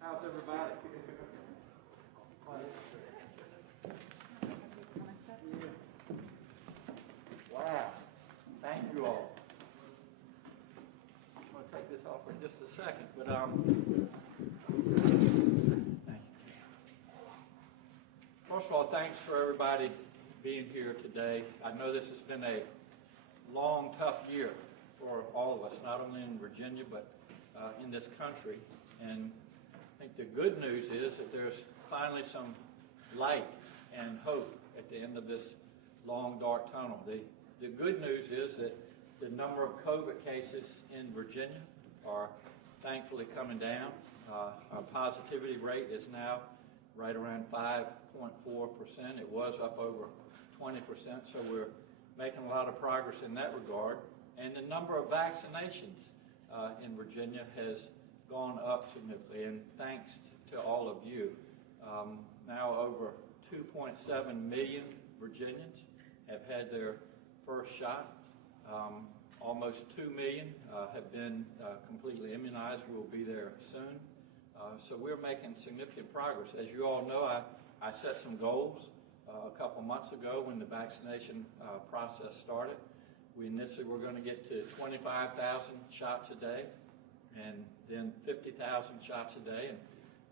How's everybody? Wow. Thank you all. I'm going to take this off for just a second, but thank you. First of all, thanks for everybody being here today. I know this has been a long, tough year for all of us, not only in Virginia, but in this country. And I think the good news is that there's finally some light and hope at the end of this long, dark tunnel. The good news is that the number of COVID cases in Virginia are thankfully coming down. Our positivity rate is now right around 5.4%. It was up over 20%, so we're making a lot of progress in that regard. And the number of vaccinations in Virginia has gone up significantly, and thanks to all of you. Now over 2.7 million Virginians have had their first shot. Almost 2 million have been completely immunized. We'll be there soon. So we're making significant progress. As you all know, I set some goals a couple months ago when the vaccination process started. We initially were going to get to 25,000 shots a day and then 50,000 shots a day.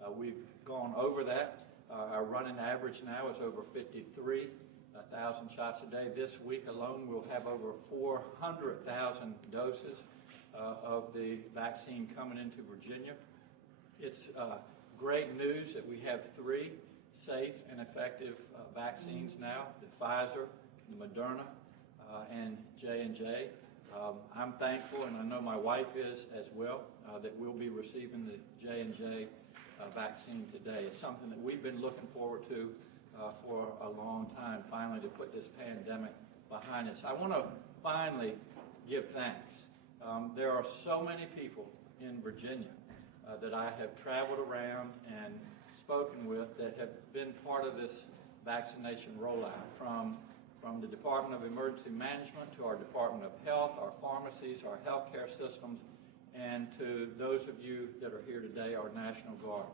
And we've gone over that. Our running average now is over 53,000 shots a day. This week alone, we'll have over 400,000 doses of the vaccine coming into Virginia. It's great news that we have 3 safe and effective vaccines now, the Pfizer, the Moderna, and J&J. I'm thankful, and I know my wife is as well, that we'll be receiving the J&J vaccine today. It's something that we've been looking forward to for a long time, finally to put this pandemic behind us. I want to finally give thanks. There are so many people in Virginia that I have traveled around and spoken with that have been part of this vaccination rollout, from the Department of Emergency Management to our Department of Health, our pharmacies, our healthcare systems, and to those of you that are here today, our National Guard.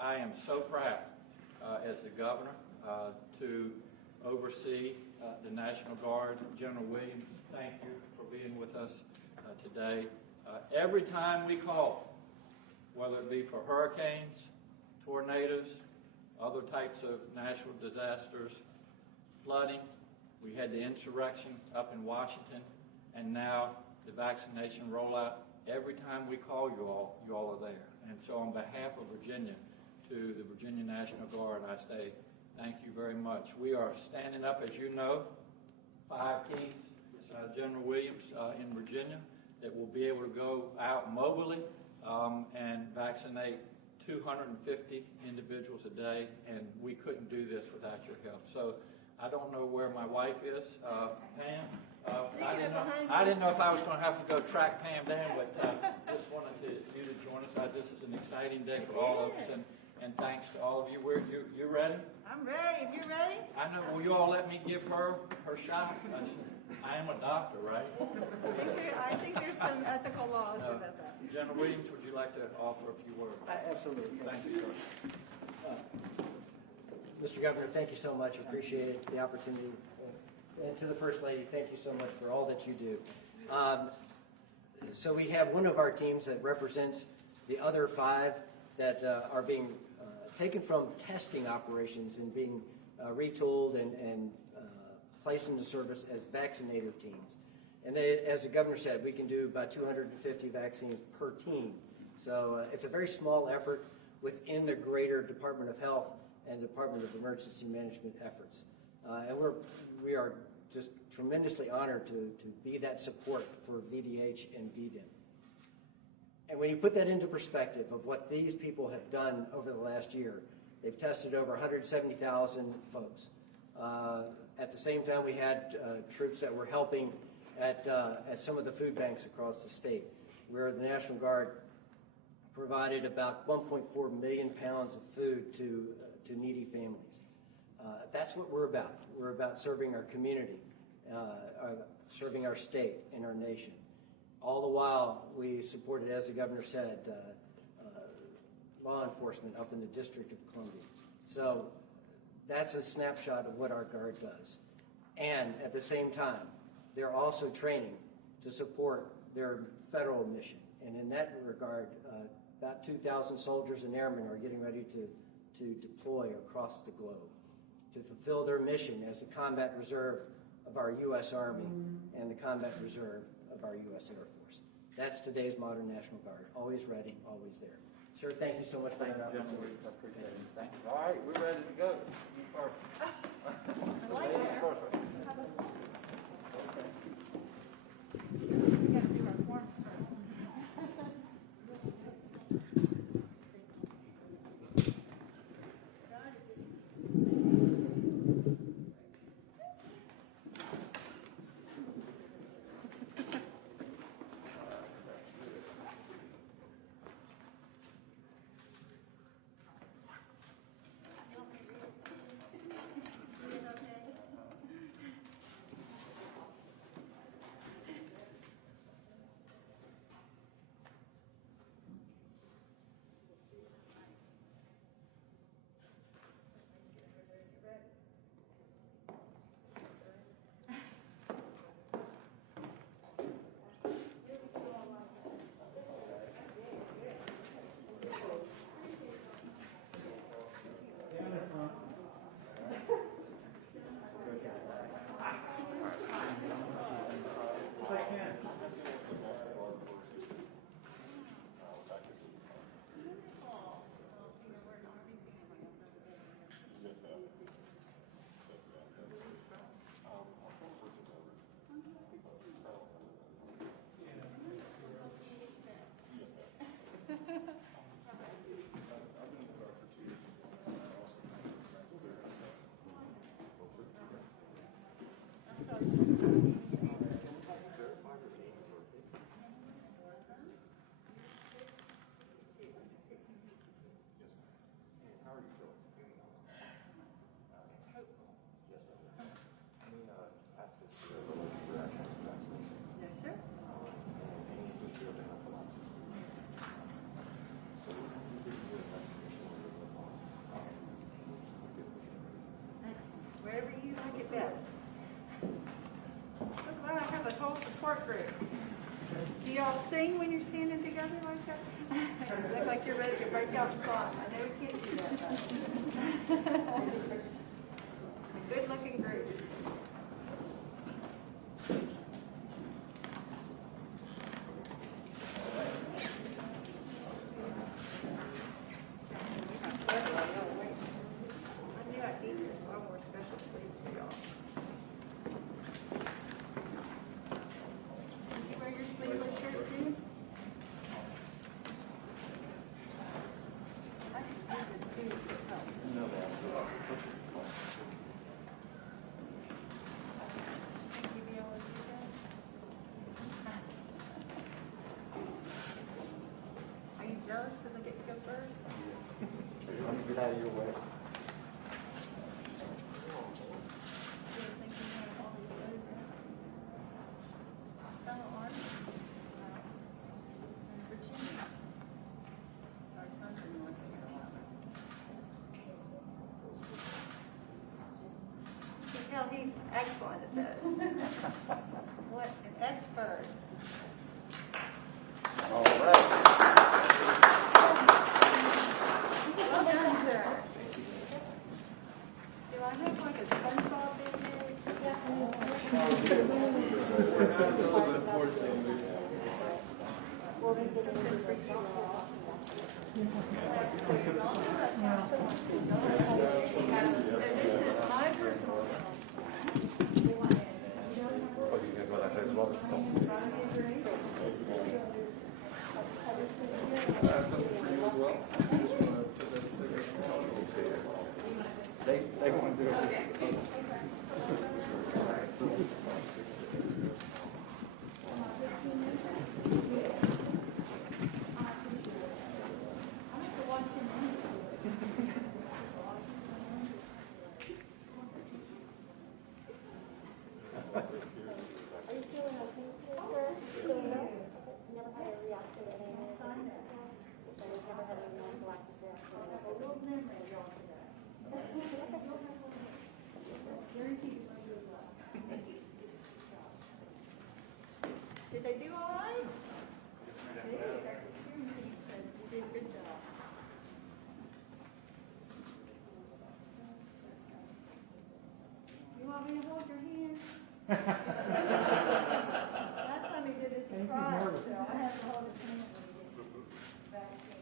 I am so proud as the governor to oversee the National Guard. General Williams, thank you for being with us today. Every time we call, whether it be for hurricanes, tornadoes, other types of natural disasters, flooding, we had the insurrection up in Washington, and now the vaccination rollout. Every time we call you all are there. And so on behalf of Virginia, to the Virginia National Guard, I say thank you very much. We are standing up, as you know, 5 teams, General Williams in Virginia, that will be able to go out mobilely and vaccinate 250 individuals a day, and we couldn't do this without your help. So I don't know where my wife is, Pam. I didn't know if I was going to have to go track Pam down, but just wanted you to join us. This is an exciting day for all of us, and thanks to all of you. You ready? I'm ready. You ready? I know. Will you all let me give her shot? I am a doctor, right? I think there's some ethical laws about that. General Williams, would you like to offer a few words? Absolutely. Thank you, sir. Mr. Governor, thank you so much. Appreciate the opportunity. And to the First Lady, thank you so much for all that you do. So we have one of our teams that represents the other 5 that are being taken from testing operations and being retooled and placed into service as vaccinator teams. And as the governor said, we can do about 250 vaccines per team. So it's a very small effort within the greater Department of Health and Department of Emergency Management efforts. And we are just tremendously honored to be that support for VDH and VDIM. And when you put that into perspective of what these people have done over the last year, they've tested over 170,000 folks. At the same time, we had troops that were helping at some of the food banks across the state, where the National Guard provided about 1.4 million pounds of food to needy families. That's what we're about. We're about serving our community, serving our state and our nation. All the while, we supported, as the governor said, law enforcement up in the District of Columbia. So that's a snapshot of what our Guard does. And at the same time, they're also training to support their federal mission. And in that regard, about 2,000 soldiers and airmen are getting ready to deploy across the globe to fulfill their mission as the combat reserve of our U.S. Army and the combat reserve of our U.S. Air Force. That's today's modern National Guard, always ready, always there. Sir, thank you so much for that opportunity. I appreciate it. Thank you. All right, we're ready to go. You first. I like Ladies that. first. How about that? We gotta do our forms first. Yes, sir. Wherever you like it best. Look, wow, I have a whole support group. Do y'all sing when you're standing together like that? You look like you're ready to break out and fly. I know we can't do that, though. A good-looking group. I knew I'd need this, so I wore special sleeves for y'all. Did you wear your sleeveless shirt too? I can do this too, if it helps. Think you'd be able to do that? Are you jealous because I get to go first? Let me get out of your way. Hell, he's excellent at this. What an expert. All right. Well done, sir. Do I look like a SpongeBob baby? My personal. They want to do it. Are you feeling okay, sir? never had anyone like that. A little memory of y'all today. Guaranteed you're going to do well. Did they do all right? They did. Our cheering team said you did a good job. You want me to hold your hand? Last time he did this, he cried, so I have to hold his hand when he gets the vaccine.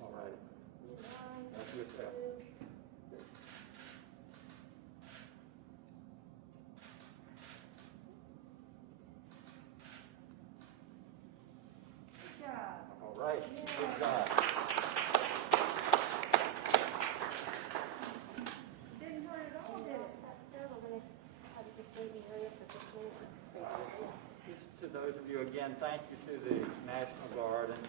All right. That's good stuff. Good job. All right. Good job. Didn't hurt at all, did it? Just to those of you, again, thank you to the National Guard, and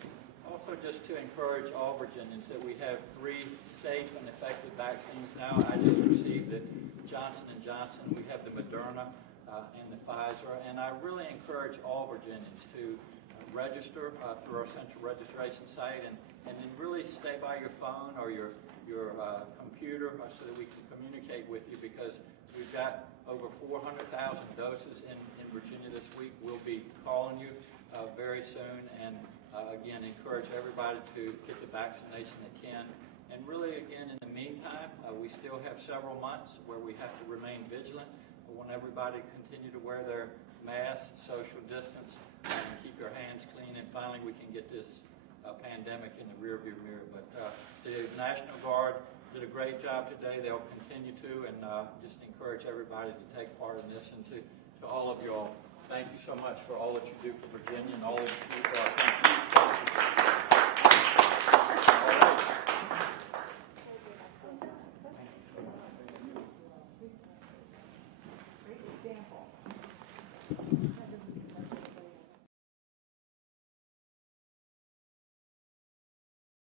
also just to encourage all Virginians that we have 3 safe and effective vaccines now. I just received the Johnson & Johnson. We have the Moderna and the Pfizer, and I really encourage all Virginians to register through our central registration site, and then really stay by your phone or your computer so that we can communicate with you, because we've got over 400,000 doses in Virginia this week. We'll be calling you very soon, and again, encourage everybody to get the vaccination they can. And really, again, in the meantime, we still have several months where we have to remain vigilant. We want everybody to continue to wear their masks, social distance, and keep your hands clean, and finally we can get this pandemic in the rearview mirror. But the National Guard did a great job today. They'll continue to, and just encourage everybody to take part in this. And to all of you all, thank you so much for all that you do for Virginia and all that you do for our country.